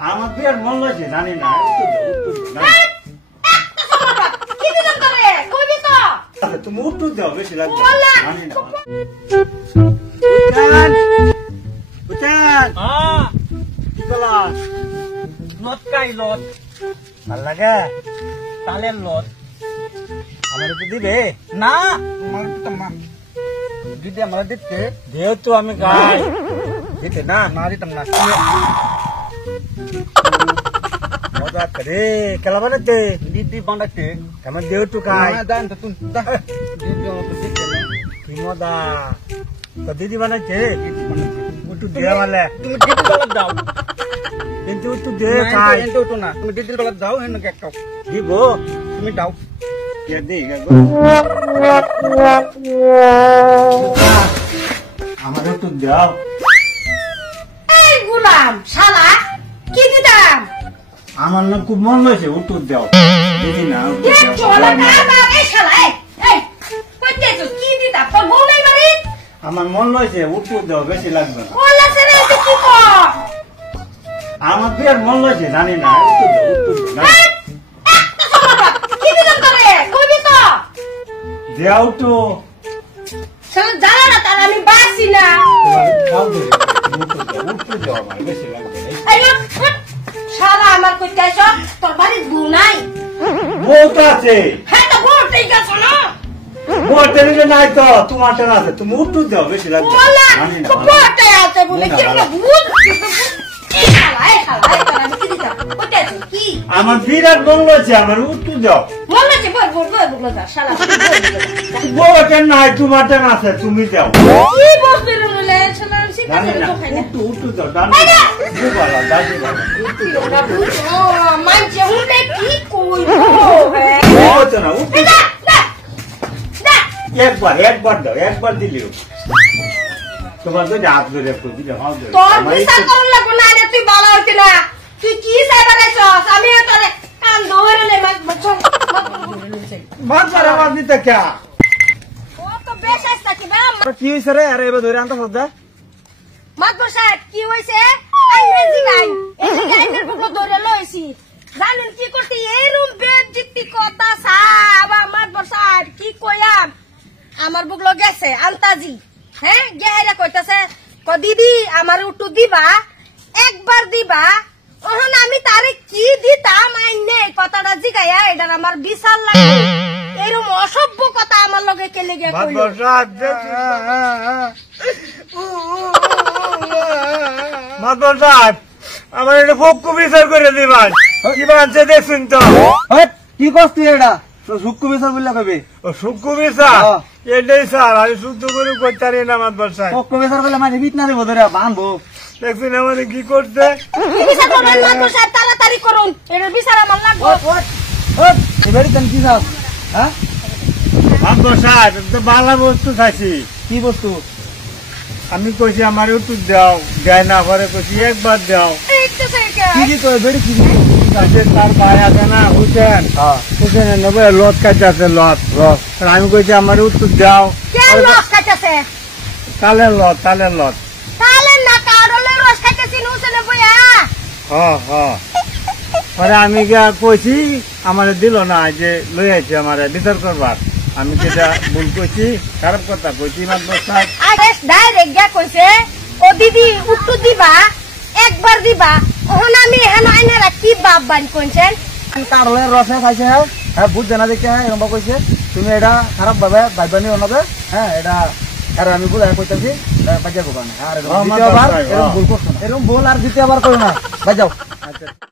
আমার বিয়ার মন লইছে জানি না তুমি উত্তর দাও বেশি লাগবে জানি না লত কাই লত ভাল লাগে তালের লত আমার তো দিবে না আমার তো মা যদি আমরা দিতে যেহেতু আমি গাই দিতে না না দিতাম না মজা করে খেলা বানাতে দিদি বানাতে আমার যেহেতু গাই দান তো তুই দিদি তো দিতে না কি মজা তো দিদি বানাচ্ছে একটু দিয়ে বলে তুমি দিদি গলত দাও কিন্তু একটু দিয়ে খাই এন্টো তো না তুমি দিদি গলত দাও হেন কে কাও দিব তুমি দাও কে দেই আমার একটু দাও এই গুলাম শালা কি দিতাম আমার না খুব মন হয়েছে উত্তর দাও দিদি না এক চলা না না এই শালা এই কইতে তো কি দিতাম তো বলাই মারি আমার মন হয়েছে উত্তর দাও বেশি লাগবে না বললা সে রে কি কর আমার বিয়ার মন হয়েছে জানি না উত্তর দাও কি দিতাম তোরে কইবি তো দেও তো শালা জানা না তার আমি বাসি না উত্তর দাও আমার বেশি লাগবে এই না শালা আমার কইতে আইছ তোর বাড়ি গুনাই বহুত আছে হ্যাঁ তো বল ঠিক আছে না বহুত টেনে নাই তো তোমার টেনে আছে তুমি উত্তর দাও বেশি লাগবে বললা জানি না তো বলতে আছে বলে কি না ভূত এই শালা তার আমি কি দিতাম কইতে আইছ কি আমার বিরাট মন হয়েছে আমার উত্তর দাও বললা যে বল যা শালা বহুত নাই তোমার টেনে আছে তুমি দাও কি বলতে রে শালা শিখা জানি না তো খাই না উত্তর দাও জানি না বুবালা দাদি বাবা ওরা বুঝো মানছে উঠে কি কইবো হ্যাঁ বহুত না উত্তর একবার দাও একবার দিলিও তোমার তো হাত ধরে একটু দিলে হাত ধরে তোর বিচার করন লাগবো না রে তুই ভালো হইতে না তুই কি চাইবার আইছস আমি তোরে কান ধরে লে মাছ মারা মাছ নিতে কে ও তো বেশ আইছা কি বা কি হইছে রে আরে এবার ধরে আনতে সদা মাতবর সাহেব কি হইছে আইনে জিগাই এই গাইনের বুকো ধরে লইছি জানেন কি করতে এই রুম বেড জিত্তি কথা সাহেব মাতবর সাহেব কি কইয়াম আমার বুকলো গেছে আন্তাজি হ্যাঁ গেহাইরা কইতাছে ক দিদি আমার উটু দিবা একবার দিবা ওহন আমি তারে কি দিতাম আইনে কথাটা জিগাইয়া এটা আমার বিশাল লাগে এরকম অসভ্য কথা আমার লগে কেলে গে কইলো মাতবর সাহেব আমার এটা খুব বিচার করে দিবান কি বানছে দেখুন তো কি করছ তুই এটা সুক্কু বিচার বললা কবে ও সুক্কু বিচার এটাই স্যার আমি শুদ্ধ করে করতে না মাতবর সাহেব সুক্কু বিচার বললে মানে বিট না রে বদরে বানবো দেখুন আমাদের কি করছে বিচার করুন মাতবর সাহেব তাড়াতাড়ি করুন এর বিচার আমার লাগবে এবারে তুমি কি চাও হ্যাঁ মাতবর সাহেব তো বালা বস্তু খাইছি কি বস্তু আমি কইছি আমার উত্তর দাও দেয় না পরে কইছি একবার দাও এই তো সরকার কি কি কই বেড়ি কি আছে তার ভাই আছে না হুসেন হুসেন নেবে লত কাটছে লত আমি কইছি আমার উত্তর দাও কে রস কাটাছে তালের লত তাহলে না কারলে রস কাটাছি নুসনে বইয়া পরে আমি গিয়া কইছি আমার দিল না যে লই আইছে আমার বিচার করবার আমি যেটা ভুল কইছি খারাপ কথা কইছি মাতবর সাহেব আরে ডাইরেক্ট গা কইছে ও দিদি উট্টু দিবা একবার দিবা ওহন আমি হেন আইনারা কি বাপ বাড়ি কইছেন কারলে রসে খাইছে হ্যাঁ বুঝ জানা দেখে এরকম কইছে তুমি এটা খারাপ ভাবে ভাইবানি অনবে হ্যাঁ এটা আর আমি বুঝাই কইতাছি বাজে ভুগানে আর দ্বিতীয়বার এরকম ভুল করছো না এরকম ভুল আর দ্বিতীয়বার করো না বাজাও আচ্ছা